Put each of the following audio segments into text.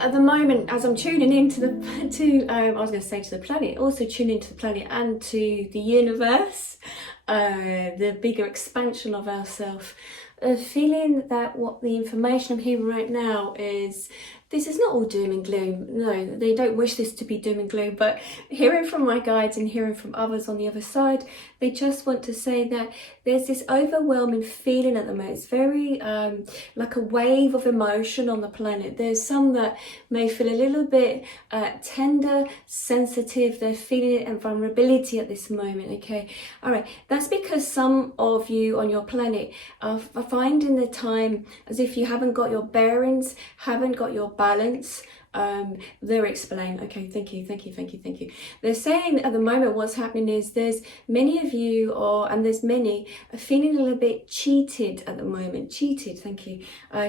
At the moment, as I'm tuning into I was going to say to the planet, also tuning into the planet and to the universe, the bigger expansion of ourselves, feeling that what the information I'm hearing right now is, this is not all doom and gloom. No, they don't wish this to be doom and gloom, but hearing from my guides and hearing from others on the other side, they just want to say that there's this overwhelming feeling at the moment. It's very like a wave of emotion on the planet. There's some that may feel a little bit tender, sensitive. They're feeling it and vulnerability at this moment. Okay, all right. That's because some of you on your planet are finding the time as if you haven't got your bearings, haven't got your balance. They're explaining. Okay, thank you. They're saying at the moment what's happening is there's many of you there's many are feeling a little bit cheated at the moment. Cheated, thank you.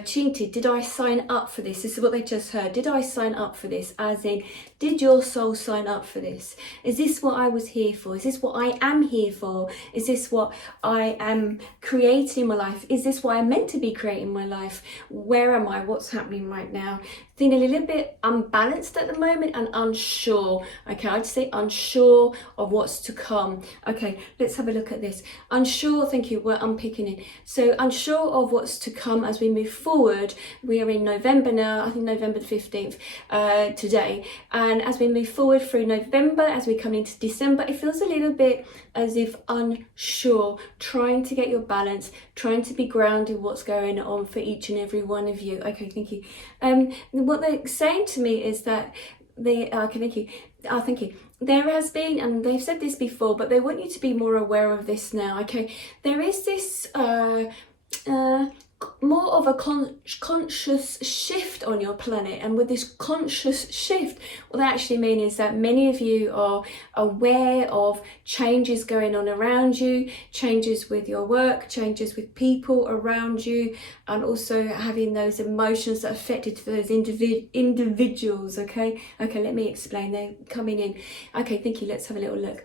Cheated. Did I sign up for this? This is what they just heard. Did I sign up for this? As in, did your soul sign up for this? Is this what I was here for? Is this what I am here for? Is this what I am creating in my life? Is this what I'm meant to be creating in my life? Where am I? What's happening right now? Feeling a little bit unbalanced at the moment and unsure. Okay, I'd say unsure of what's to come. Okay, let's have a look at this. Unsure, thank you, we're unpicking it. So unsure of what's to come as we move forward. We are in November now, I think November the 15th today. And as we move forward through November, as we come into December, it feels a little bit as if unsure, trying to get your balance, trying to be grounded what's going on for each and every one of you. Okay, thank you. What they're saying to me is that okay, thank you. Thank you. There has been, and they've said this before, but they want you to be more aware of this now. Okay, there is this more of a conscious shift on your planet, and with this conscious shift, what that actually means is that many of you are aware of changes going on around you, changes with your work, changes with people around you, and also having those emotions that affected those individuals. Okay, let me explain. They're coming in. Okay, thank you. Let's have a little look.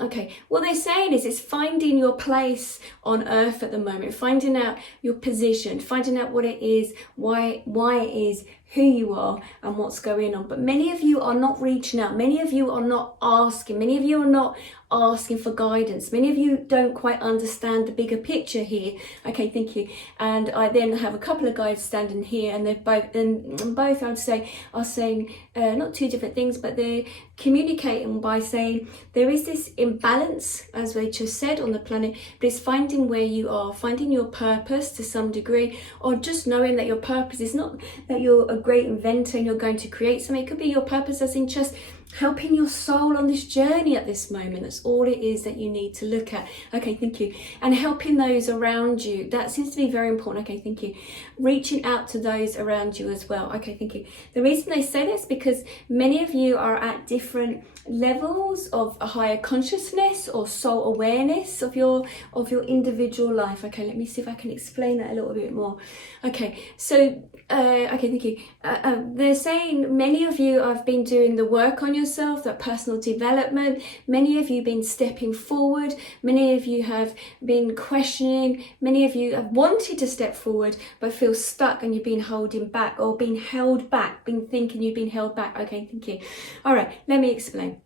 Okay, what they're saying is it's finding your place on earth at the moment, finding out your position, finding out what it is, why it is, who you are and what's going on. But many of you are not reaching out. Many of you are not asking. Many of you are not asking for guidance. Many of you don't quite understand the bigger picture here. Okay, thank you. And I then have a couple of guys standing here, and they're both I would say are saying not two different things, but they're communicating by saying there is this imbalance, as we just said, on the planet, but it's finding where you are, finding your purpose to some degree, or just knowing that your purpose is not that you're a great inventor and you're going to create something. It could be your purpose as in just helping your soul on this journey at this moment. That's all it is that you need to look at. Okay, thank you. And helping those around you, that seems to be very important. Okay, thank you. Reaching out to those around you as well. Okay, thank you. The reason they say this because many of you are at different levels of a higher consciousness or soul awareness of your individual life. Okay, let me see if I can explain that a little bit more. Okay, so okay, thank you. They're saying many of you have been doing the work on yourself, that personal development. Many of you have been stepping forward. Many of you have been questioning. Many of you have wanted to step forward but feel stuck and you've been holding back or being held back, been thinking you've been held back. Okay, thank you. All right, let me explain.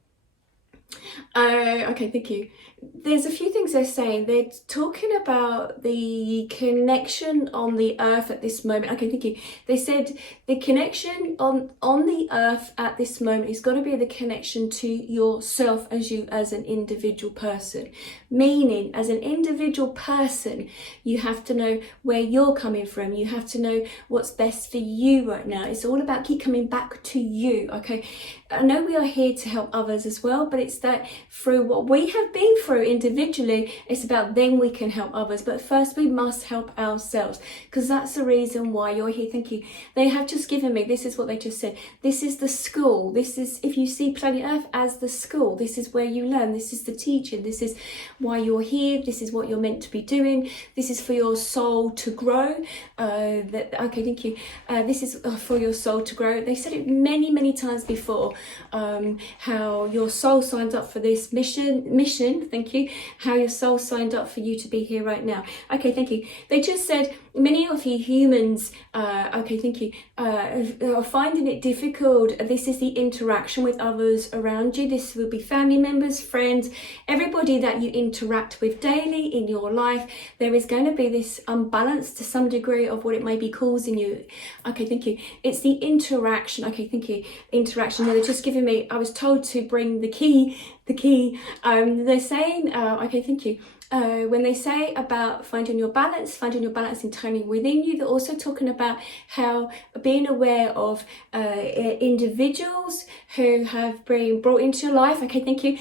Okay, thank you. There's a few things they're saying. They're talking about the connection on the earth at this moment. Okay, thank you. They said the connection on the earth at this moment is got to be the connection to yourself as an individual person. Meaning, as an individual person, you have to know where you're coming from. You have to know what's best for you right now. It's all about keep coming back to you. Okay, I know we are here to help others as well, but it's that through what we have been through individually, it's about then we can help others. But first we must help ourselves, because that's the reason why you're here. Thank you. They have just given me, this is what they just said. This is the school. This is, if you see planet Earth as the school, this is where you learn. This is the teaching. This is why you're here. This is what you're meant to be doing. This is for your soul to grow. Okay, thank you. This is for your soul to grow. They said it many times before, how your soul signed signed up for this mission, thank you, how your soul signed up for you to be here right now. Okay, thank you. They just said many of you humans, okay, thank you, are finding it difficult. This is the interaction with others around you. This will be family members, friends, everybody that you interact with daily in your life. There is going to be this unbalance to some degree of what it may be causing you. Okay, thank you. It's the interaction. Okay, thank you. Interaction. Now they're just giving me, I was told to bring the key. They're saying, okay, thank you. When they say about finding your balance internally within you, they're also talking about how being aware of individuals who have been brought into your life, okay, thank you,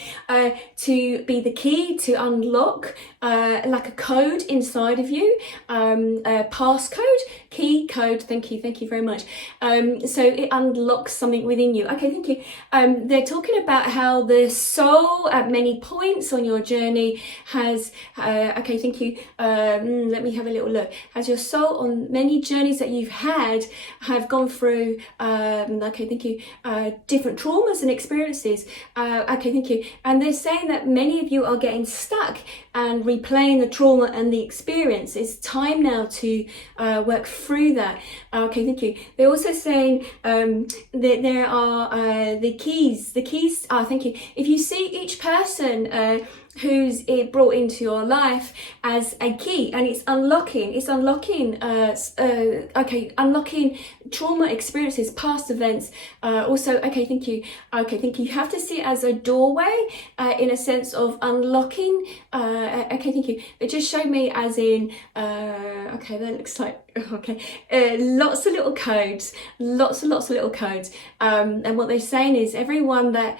to be the key to unlock like a code inside of you, a passcode, key code, thank you very much. So it unlocks something within you. Okay, thank you. They're talking about how the soul at many points on your journey has okay, thank you. Let me have a little look. Has your soul on many journeys that you've had have gone through, okay, thank you, different traumas and experiences. Okay, thank you. And they're saying that many of you are getting stuck and replaying the trauma and the experience. It's time now to work through that. Okay, thank you. They're also saying that there are the keys. Thank you. If you see each person who's it brought into your life as a key, and it's unlocking unlocking trauma experiences, past events, also, okay, thank you, you have to see it as a doorway, in a sense of unlocking, okay, thank you. It just showed me as in, okay, that looks like, okay, lots of little codes, lots of little codes, and what they're saying is everyone that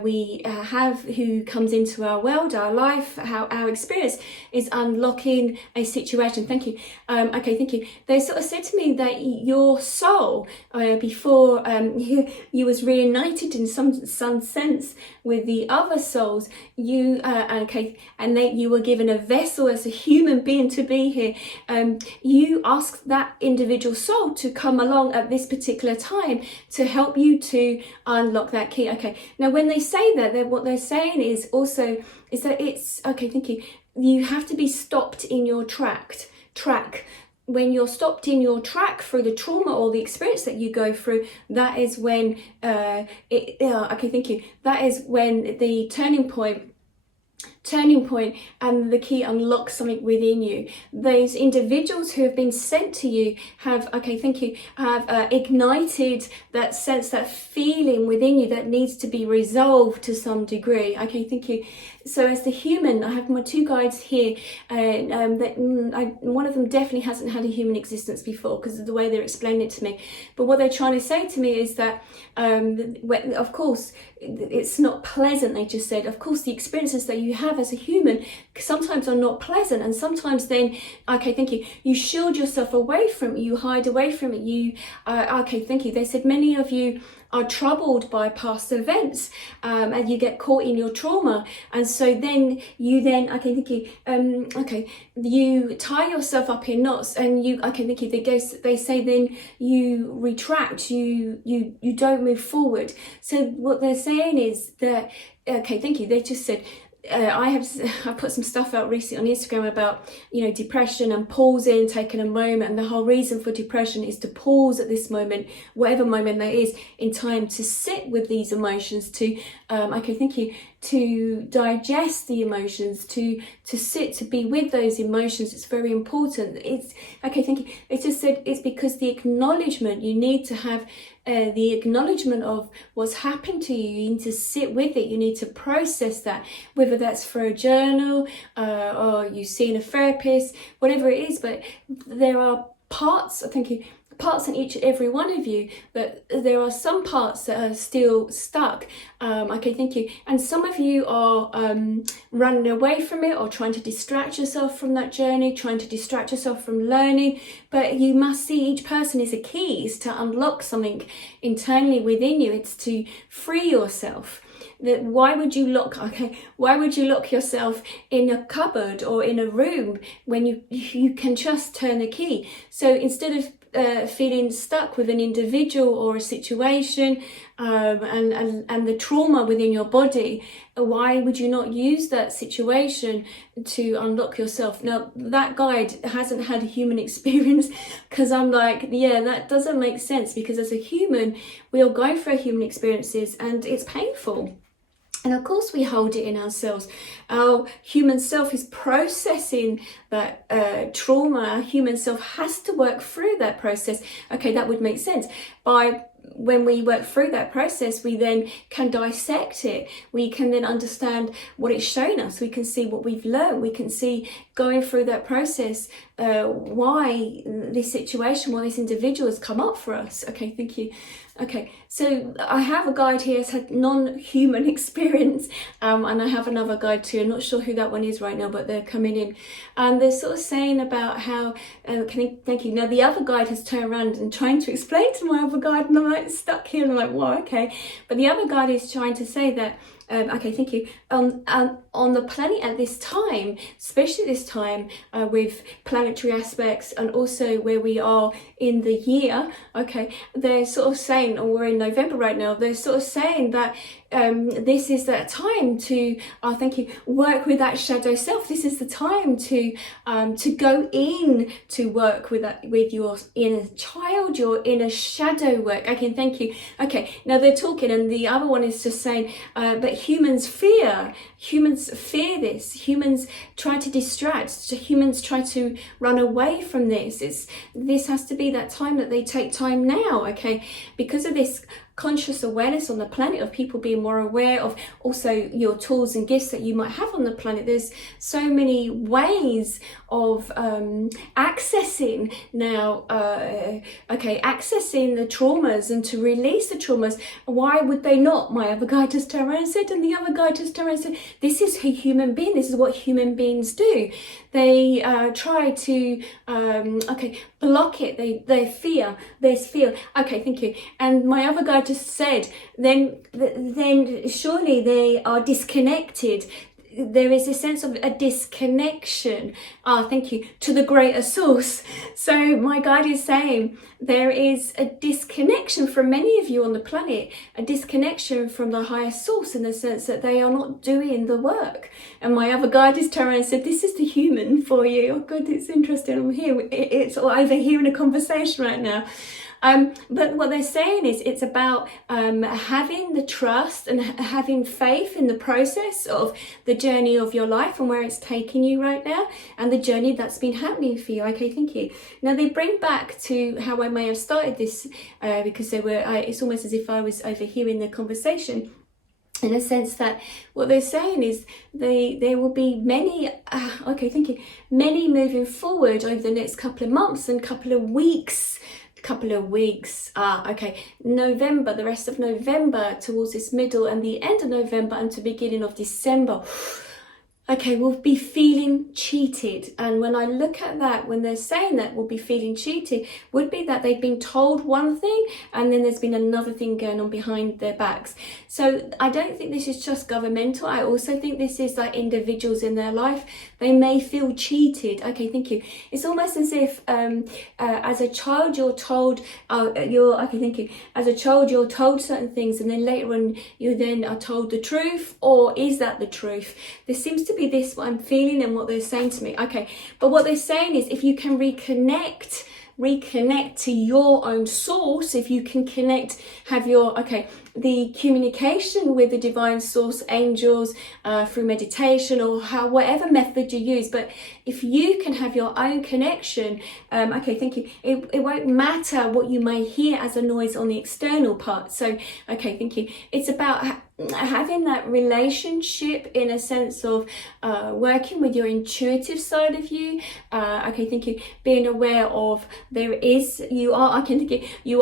we have who comes into our world, our life, how our experience is unlocking a situation. Thank you. Okay, thank you. They sort of said to me that your soul, before you was reunited in some sense with the other souls, you okay, and that you were given a vessel as a human being to be here. You asked that individual soul to come along at this particular time to help you to unlock that key. Okay, now when they say that, what they're saying is also is that it's, okay, thank you, you have to be stopped in your track. When you're stopped in your track through the trauma or the experience that you go through, that is when okay, thank you, that is when the turning point and the key unlocks something within you. Those individuals who have been sent to you have, okay, thank you, have ignited that sense, that feeling within you that needs to be resolved to some degree. Okay, thank you. So as the human, I have my two guides here, one of them definitely hasn't had a human existence before because of the way they're explaining it to me. But what they're trying to say to me is that, of course, it's not pleasant, they just said. Of course, the experiences that you have as a human sometimes are not pleasant, and sometimes then, okay, thank you, you shield yourself away from it, you hide away from it, you, okay, thank you. They said many of you are troubled by past events, and you get caught in your trauma, and so then okay, thank you, okay, you tie yourself up in knots, and you, okay, thank you, they say then you retract, you don't move forward. So what they're saying is that, okay, thank you, they just said, I put some stuff out recently on Instagram about, you know, depression and pausing, taking a moment, and the whole reason for depression is to pause at this moment, whatever moment that is in time, to sit with these emotions, to okay, thank you, to digest the emotions, to sit, to be with those emotions. It's very important. It's, okay, thank you. It just said it's because the acknowledgement, you need to have the acknowledgement of what's happened to you. You need to sit with it. You need to process that, whether that's for a journal or you seeing a therapist, whatever it is. But there are parts, I think, parts in each and every one of you, but there are some parts that are still stuck. Okay, thank you. And some of you are running away from it or trying to distract yourself from that journey, trying to distract yourself from learning. But you must see each person is a key, is to unlock something internally within you. It's to free yourself. That why would you lock yourself in a cupboard or in a room when you can just turn the key? So instead of feeling stuck with an individual or a situation, and the trauma within your body, why would you not use that situation to unlock yourself? Now, that guide hasn't had a human experience, because I'm like, yeah, that doesn't make sense, because as a human, we all go through human experiences and it's painful. And of course we hold it in ourselves. Our human self is processing that trauma. Our human self has to work through that process. Okay, that would make sense. When we work through that process, we then can dissect it. We can then understand what it's shown us. We can see what we've learned. We can see, going through that process, why this situation, why this individual has come up for us. Okay, thank you. Okay, so I have a guide here who's had non-human experience, and I have another guide too. I'm not sure who that one is right now, but they're coming in, and they're sort of saying about how, thank you. Now the other guide has turned around and trying to explain to my other guide, and I'm like stuck here, and I'm like, wow, okay. But the other guide is trying to say that, okay, thank you. On the planet at this time, especially this time with planetary aspects, and also where we are in the year, okay, they're sort of saying, or we're in November right now, they're sort of saying that this is that time to, thank you, work with that shadow self. This is the time to go in to work with that, with your inner child, your inner shadow work. Okay, thank you. Okay, now they're talking, and the other one is just saying, but humans fear this. Humans try to distract. Humans try to run away from this. This has to be that time that they take time now. Okay, because of this conscious awareness on the planet, of people being more aware of also your tools and gifts that you might have on the planet. There's so many ways of accessing now, accessing the traumas and to release the traumas. Why would they not? My other guy just turned around and said, and the other guy just turned around and said, this is a human being. This is what human beings do. They try to block it. They fear. There's fear. Okay, thank you. And my other guy just said, then surely they are disconnected. There is a sense of a disconnection, thank you, to the greater source. So my guide is saying there is a disconnection from many of you on the planet, a disconnection from the higher source, in the sense that they are not doing the work. And my other guide is turned around and said, this is the human for you. Oh God, it's interesting. I'm here. It's overhearing a conversation right now. But what they're saying is it's about having the trust and having faith in the process of the journey of your life and where it's taking you right now, and the journey that's been happening for you. Okay, thank you. Now they bring back to how I may have started this, because they were. It's almost as if I was overhearing the conversation. In a sense that what they're saying is there will be many, okay, thank you, many moving forward over the next couple of months and couple of weeks. November, the rest of November, towards this middle and the end of November and to beginning of December. Okay, we'll be feeling cheated. And when I look at that, when they're saying that we'll be feeling cheated, would be that they've been told one thing and then there's been another thing going on behind their backs. So I don't think this is just governmental. I also think this is like individuals in their life. They may feel cheated. Okay, thank you. It's almost as if as a child you're told, okay, thank you. As a child you're told certain things and then later on you then are told the truth, or is that the truth? There seems to be this, what I'm feeling and what they're saying to me. Okay, but what they're saying is if you can reconnect to your own source, if you can have your, the communication with the divine source, angels, through meditation or whatever method you use, but if you can have your own connection, okay, thank you, it won't matter what you may hear as a noise on the external part. So, okay, thank you. It's about having that relationship in a sense of working with your intuitive side of you. Okay, thank you. Being aware of you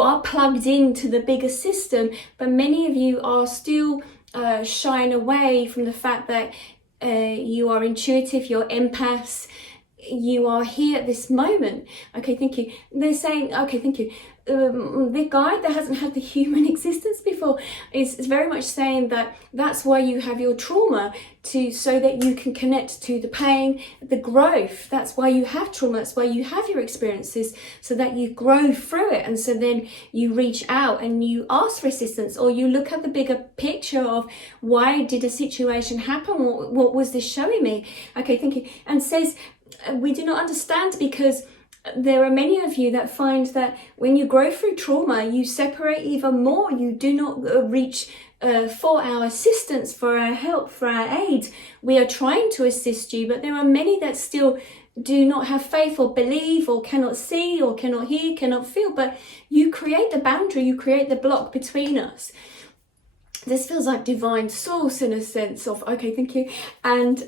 are plugged into the bigger system, but many of you are still shying away from the fact that you are intuitive, you're empaths, you are here at this moment. Okay, thank you. They're saying, okay, thank you. the guide that hasn't had the human existence before is very much saying that that's why you have your trauma, so that you can connect to the pain, the growth. That's why you have trauma, that's why you have your experiences, so that you grow through it. And so then you reach out and you ask for assistance, or you look at the bigger picture of why did a situation happen, what was this showing me. Okay, thank you. And says we do not understand, because there are many of you that find that when you grow through trauma, you separate even more. You do not reach for our assistance, for our help, for our aid. We are trying to assist you, but there are many that still do not have faith or believe, or cannot see, or cannot hear, cannot feel. But you create the boundary, you create the block between us. This feels like divine source in a sense of, okay, thank you. And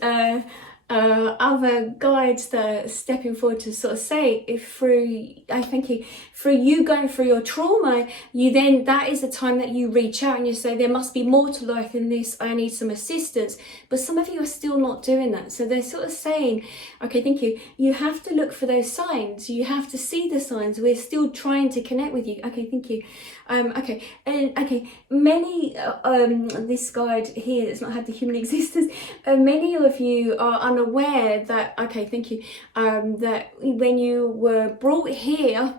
other guides that are stepping forward to sort of say, if through, I think through you going through your trauma, that is the time that you reach out and you say, there must be more to life than this, I need some assistance. But some of you are still not doing that. So they're sort of saying, okay, thank you, you have to look for those signs, you have to see the signs, we're still trying to connect with you. Okay, thank you. Okay, and okay, many, this guide here that's not had the human existence, many of you are unaware that, okay, thank you, that when you were brought here,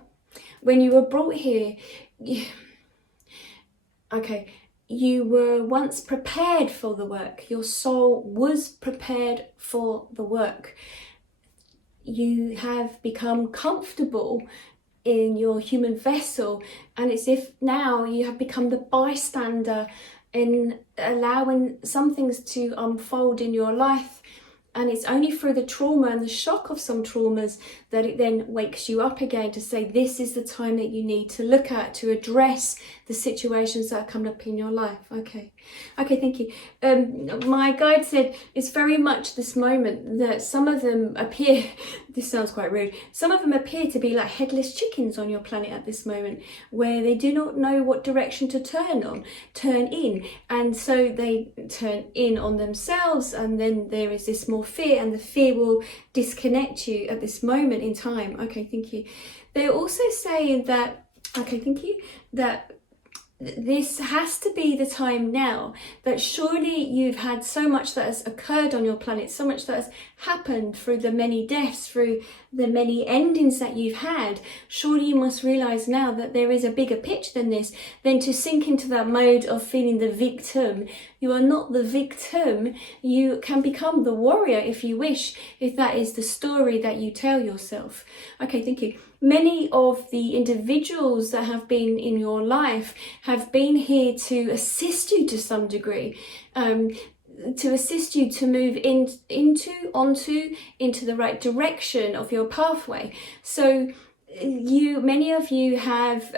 okay, you were once prepared for the work. Your soul was prepared for the work. You have become comfortable in your human vessel, and it's if now you have become the bystander in allowing some things to unfold in your life. And it's only through the trauma and the shock of some traumas that it then wakes you up again to say, this is the time that you need to look at, to address the situations that are coming up in your life. Okay, thank you. My guide said it's very much this moment that some of them appear, this sounds quite rude, some of them appear to be like headless chickens on your planet at this moment, where they do not know what direction to turn in. And so they turn in on themselves, and then there is this more fear, and the fear will disconnect you at this moment in time. Okay, thank you. They're also saying that, okay, thank you, that this has to be the time now, that surely you've had so much that has occurred on your planet, so much that has happened through the many deaths, through the many endings that you've had. Surely you must realize now that there is a bigger picture than this, than to sink into that mode of feeling the victim. You are not the victim. You can become the warrior if you wish, if that is the story that you tell yourself. Okay, thank you. Many of the individuals that have been in your life have been here to assist you to some degree, to assist you to move into the right direction of your pathway. So many of you have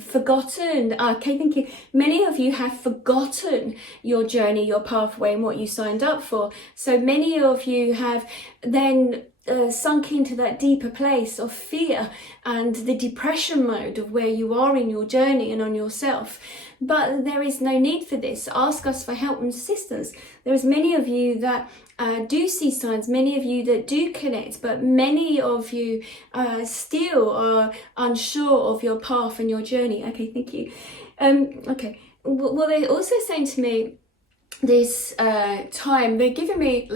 forgotten, okay, thank you, many of you have forgotten your journey, your pathway, and what you signed up for. So many of you have then sunk into that deeper place of fear and the depression mode of where you are in your journey and on yourself. But there is no need for this. Ask us for help and assistance. There is many of you that do see signs, many of you that do connect, but many of you still are unsure of your path and your journey. Okay, thank you. Okay, well, they're also saying to me, this time they're giving me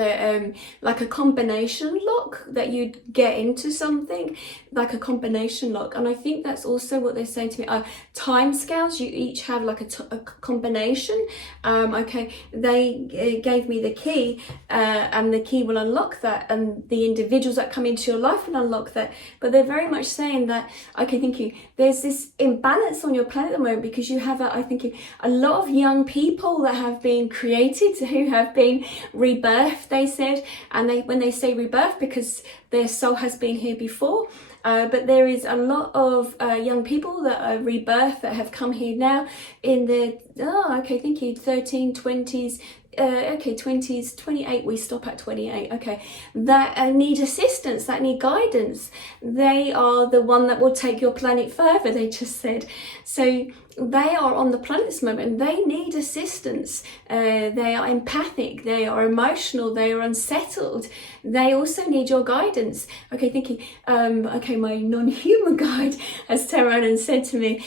like a combination lock, that you'd get into something like a combination lock. And I think that's also what they're saying to me, time scales. You each have like a combination. Okay, they gave me the key, and the key will unlock that, and the individuals that come into your life will unlock that. But they're very much saying that, okay, thank you, there's this imbalance on your planet at the moment, because you have a lot of young people that have been created, who have been rebirthed, they said. And when they say rebirth, because their soul has been here before, but there is a lot of young people that are rebirthed, that have come here now in the 13, 20s, 20s, 28, we stop at 28, okay, that need assistance, that need guidance. They are the one that will take your planet further, they just said. So they are on the planet this moment and they need assistance. They are empathic, they are emotional, they are unsettled. They also need your guidance. Okay, thinking, okay, my non-human guide has turned around and said to me,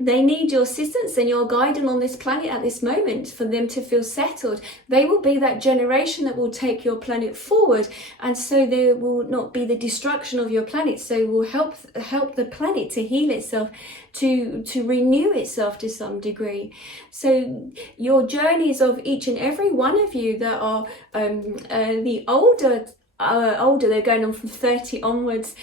they need your assistance and your guidance on this planet at this moment for them to feel settled. They will be that generation that will take your planet forward, and so there will not be the destruction of your planet. So will help the planet to heal itself, to renew itself to some degree. So your journeys of each and every one of you that are the older, they're going on from 30 onwards,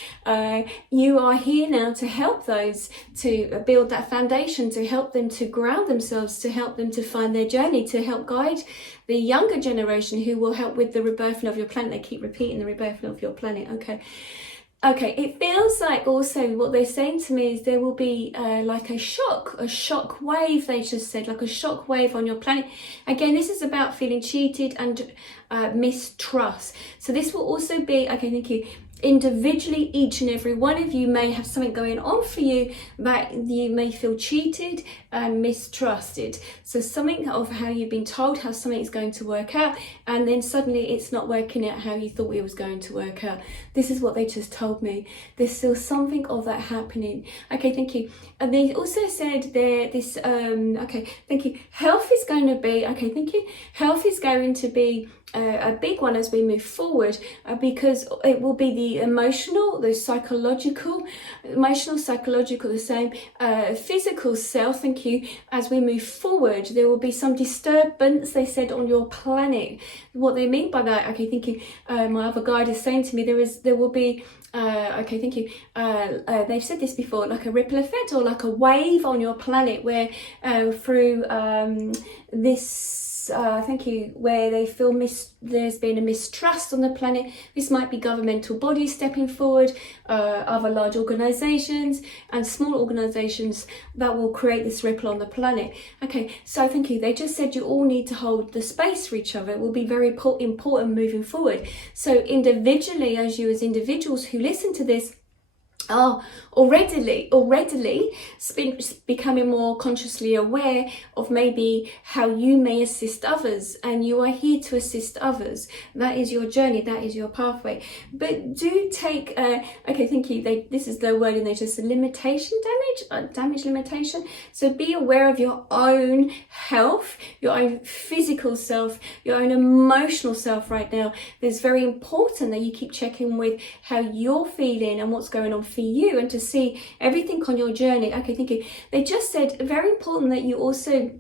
you are here now to help those, to build that foundation, to help them to ground themselves, to help them to find their journey, to help guide the younger generation who will help with the rebirthing of your planet. They keep repeating the rebirthing of your planet. Okay, it feels like also what they're saying to me is there will be like a shock wave, they just said, like a shock wave on your planet. Again, this is about feeling cheated and mistrust. So this will also be, okay, thank you, individually, each and every one of you may have something going on for you that you may feel cheated and mistrusted. So something of how you've been told how something is going to work out, and then suddenly it's not working out how you thought it was going to work out. This is what they just told me. There's still something of that happening. Okay, thank you. And they also said there this okay, thank you, health is going to be, okay, thank you, health is going to be a big one as we move forward, because it will be the emotional, the psychological, the same, physical self, thank you, as we move forward. There will be some disturbance, they said, on your planet. What they mean by that, okay, thank you, my other guide is saying to me, there will be, okay, thank you, they've said this before, like a ripple effect or like a wave on your planet where through this, thank you, where they feel there's been a mistrust on the planet. This might be governmental bodies stepping forward, other large organisations and small organisations that will create this ripple on the planet. Okay, so thank you. They just said you all need to hold the space for each other. It will be very important moving forward. So individually, as you as individuals who listen to this, are already becoming more consciously aware of maybe how you may assist others, and you are here to assist others. That is your journey, that is your pathway. But do take okay, thank you, this is the word, and they just limitation, damage limitation. So be aware of your own health, your own physical self, your own emotional self right now. It's very important that you keep checking with how you're feeling and what's going on for you, and to see everything on your journey. Okay, thank you. They just said very important that you also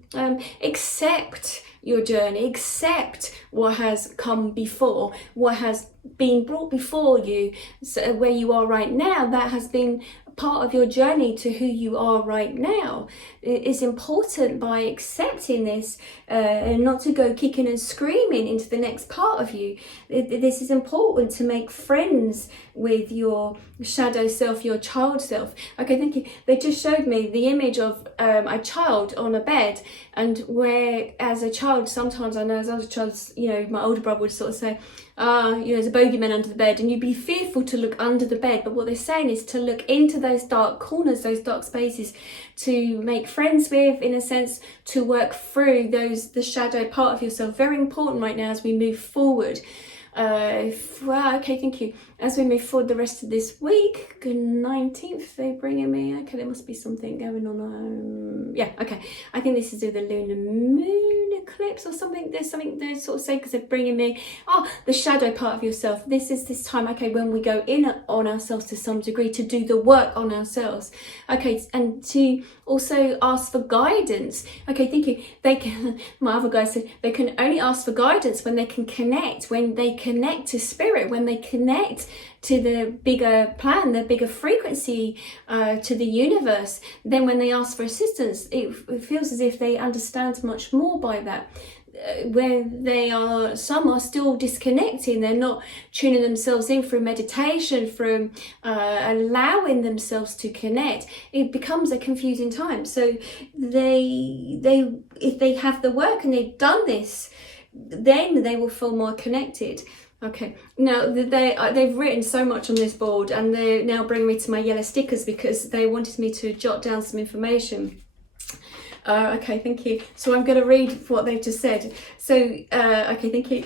accept your journey, accept what has come before, what has been brought before you. So where you are right now, that has been part of your journey to who you are right now. It is important by accepting this, and not to go kicking and screaming into the next part of you. This is important to make friends with your shadow self, your child self. Okay, thank you. They just showed me the image of a child on a bed, and where as a child, sometimes I know as I was a child, you know, my older brother would sort of say, you know, there's a bogeyman under the bed, and you'd be fearful to look under the bed. But what they're saying is to look into those dark corners, those dark spaces, to make friends with, in a sense, to work through the shadow part of yourself. Very important right now as we move forward. Well, okay, thank you. As we move forward the rest of this week, good 19th, they're bringing me, okay, there must be something going on. Yeah, okay, I think this is the lunar moon eclipse or something. There's something they sort of say, because they're bringing me, the shadow part of yourself. This is this time, okay, when we go in on ourselves to some degree, to do the work on ourselves. Okay, and to also ask for guidance. Okay, thank you. They can, my other guy said, they can only ask for guidance when they can connect, when they connect to spirit, when they connect to the bigger plan, the bigger frequency, to the universe. Then when they ask for assistance, it feels as if they understand much more by that. Where some are still disconnecting, they're not tuning themselves in through meditation, through allowing themselves to connect. It becomes a confusing time. So if they have the work and they've done this, then they will feel more connected. Okay, now they've written so much on this board, and they're now bringing me to my yellow stickers because they wanted me to jot down some information. Okay, thank you. So I'm going to read what they've just said. So, okay, thank you.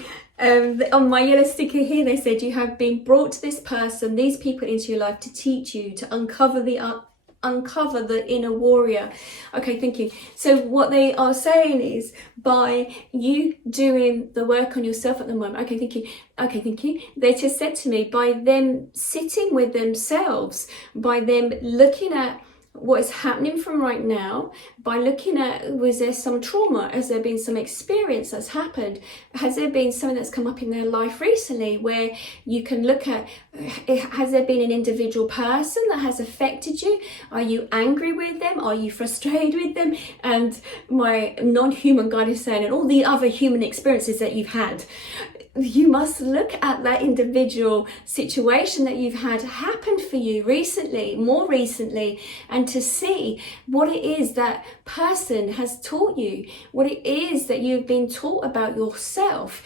On my yellow sticker here, they said, you have been brought to this person, these people into your life to teach you, to uncover the inner warrior. Okay, thank you. So what they are saying is, by you doing the work on yourself at the moment, okay, thank you. Okay, thank you. They just said to me, by them sitting with themselves, by them looking at what is happening from right now, by looking at, was there some trauma, has there been some experience that's happened, has there been something that's come up in their life recently where you can look at, has there been an individual person that has affected you? Are you angry with them? Are you frustrated with them? And my non-human guide is saying, and all the other human experiences that you've had, you must look at that individual situation that you've had happen for you recently, more recently, and to see what it is that person has taught you, what it is that you've been taught about yourself.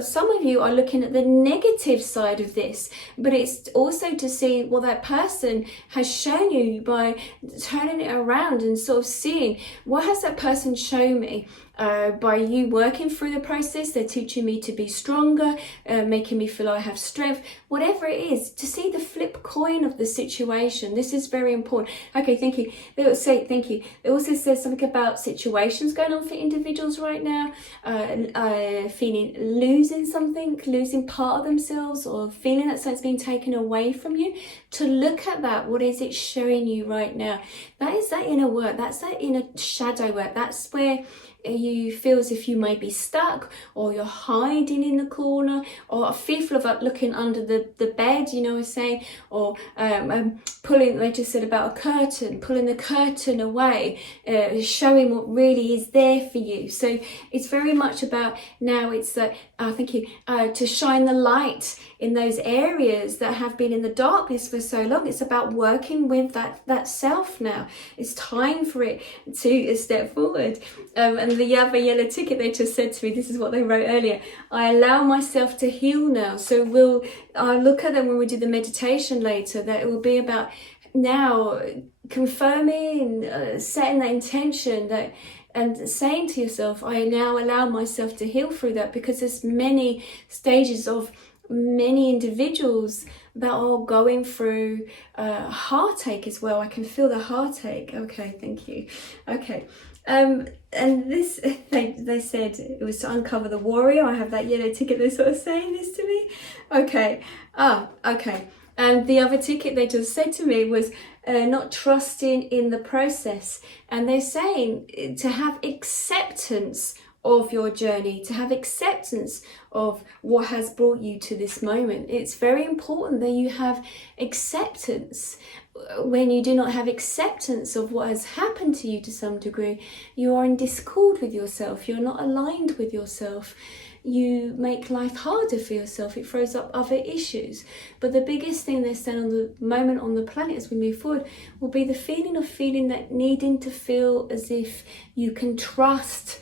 Some of you are looking at the negative side of this, but it's also to see what that person has shown you by turning it around and sort of seeing, what has that person shown me? By you working through the process, they're teaching me to be stronger, making me feel I have strength, whatever it is, to see the flip coin of the situation. This is very important. Okay, thank you. They will say, thank you. It also says something about situations going on for individuals right now, feeling losing something, losing part of themselves, or feeling that something's being taken away from you. To look at that, what is it showing you right now? That is that inner work, that's that inner shadow work. That's where you feel as if you may be stuck, or you're hiding in the corner, or are fearful of looking under the bed, you know what I'm saying, or pulling, they just said about a curtain, pulling the curtain away, showing what really is there for you. So it's very much about, now it's that, thank you, to shine the light in those areas that have been in the darkness for so long. It's about working with that self now. It's time for it to step forward. And the other yellow ticket, they just said to me, this is what they wrote earlier, I allow myself to heal now. So I'll look at them when we do the meditation later, that it will be about now confirming, setting that intention, that, and saying to yourself, I now allow myself to heal through that, because there's many stages of many individuals that are going through heartache as well. I can feel the heartache. Okay, thank you. Okay. And this, they said it was to uncover the warrior. I have that yellow ticket, they're sort of saying this to me. Okay. Okay. And the other ticket they just said to me was not trusting in the process. And they're saying to have acceptance of your journey, to have acceptance of what has brought you to this moment. It's very important that you have acceptance. When you do not have acceptance of what has happened to you to some degree, you are in discord with yourself, you're not aligned with yourself. You make life harder for yourself, it throws up other issues. But the biggest thing they're saying on the moment on the planet as we move forward will be the feeling of feeling that needing to feel as if you can trust,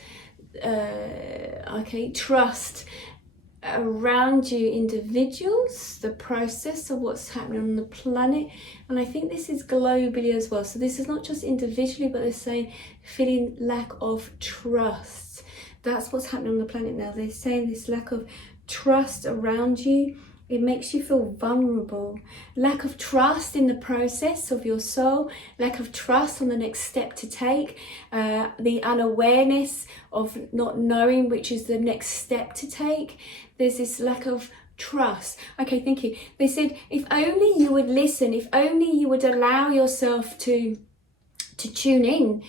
trust around you individuals, the process of what's happening on the planet. And I think this is globally as well. So this is not just individually, but they're saying feeling lack of trust. That's what's happening on the planet now. They're saying this lack of trust around you. It makes you feel vulnerable. Lack of trust in the process of your soul. Lack of trust on the next step to take. The unawareness of not knowing which is the next step to take. There's this lack of trust. Okay, thank you. They said, if only you would listen, if only you would allow yourself to tune in,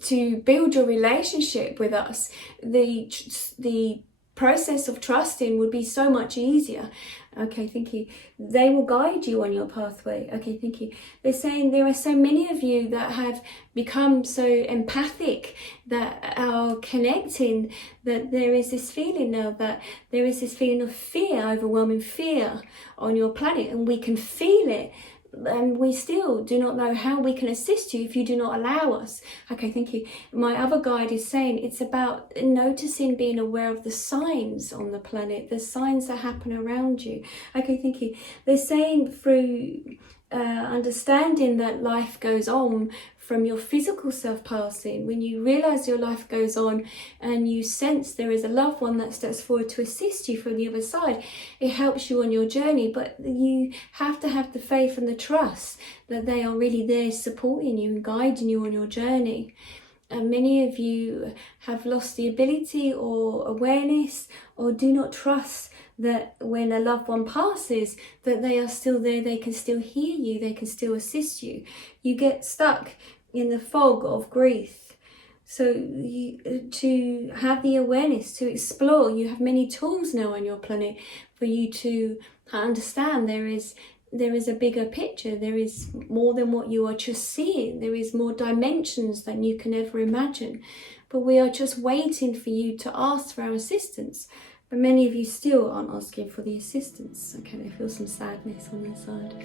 to build your relationship with us, the process of trusting would be so much easier. Okay, thank you. They will guide you on your pathway. Okay, thank you. They're saying there are so many of you that have become so empathic, that are connecting, that there is this feeling now, that there is this feeling of fear, overwhelming fear on your planet, and we can feel it. And we still do not know how we can assist you if you do not allow us. Okay, thank you. My other guide is saying it's about noticing, being aware of the signs on the planet, the signs that happen around you. Okay, thank you. They're saying through understanding that life goes on from your physical self passing, when you realise your life goes on and you sense there is a loved one that steps forward to assist you from the other side, it helps you on your journey. But you have to have the faith and the trust that they are really there supporting you and guiding you on your journey. And many of you have lost the ability or awareness, or do not trust that when a loved one passes, that they are still there, they can still hear you, they can still assist you. You get stuck in the fog of grief. So to have the awareness, to explore, you have many tools now on your planet for you to understand there is a bigger picture, there is more than what you are just seeing, there is more dimensions than you can ever imagine. But we are just waiting for you to ask for our assistance. But many of you still aren't asking for the assistance. Okay, I feel some sadness on your side.